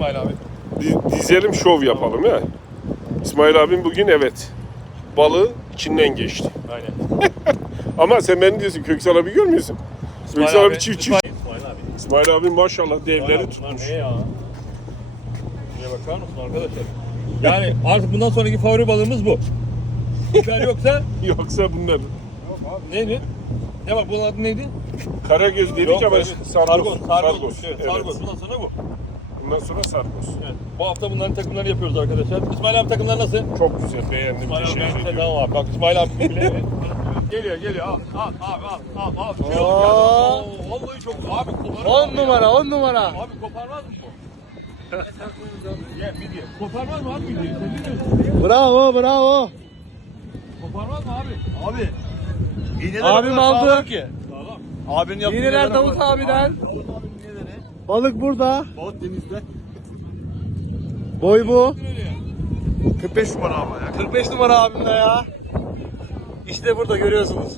İsmail abi. Di- dizelim şov yapalım ya. İsmail abim bugün evet balığı içinden geçti. Aynen. Ama sen beni diyorsun Köksal abi görmüyorsun. Köksal abi çift çift. İsmail, İsmail abi. İsmail abi maşallah devleri tutmuş. Ne ya? Şuraya bakar mısın arkadaşlar? Yani artık bundan sonraki favori balığımız bu. Biber yoksa Yoksa bunlar neydi? Ne bak bunun adı neydi? Karagöz dedik Yok, ama sargos. Sargos. Sargos. Sargos. Evet, Evet. sargos. Bundan sonra bu. Bundan sonra sargos. Evet. Bu hafta bunların takımlarını yapıyoruz arkadaşlar. İsmail abi takımlar nasıl? Çok güzel beğendim. İsmail abi Teşekkür ben ediyorum. tamam abi. Bak İsmail abi bile. geliyor geliyor al al abi al al al. Şey ya. Oo, Vallahi çok abi koparır. 10 numara 10 numara. Abi koparmaz mı bu? Ye midye. Koparmaz mı abi midye? Sen ne diyorsun? Bravo bravo. Koparmaz mı abi? Abi. İğneler Abim aldı. ki. Sağlam. Abinin yaptığı İğneler Davut abiden. Davut iğneleri. Balık burada. Balık denizde. Boy bu. Öyle ya. 45 numara ama ya. 45 numara abimde ya. İşte burada görüyorsunuz.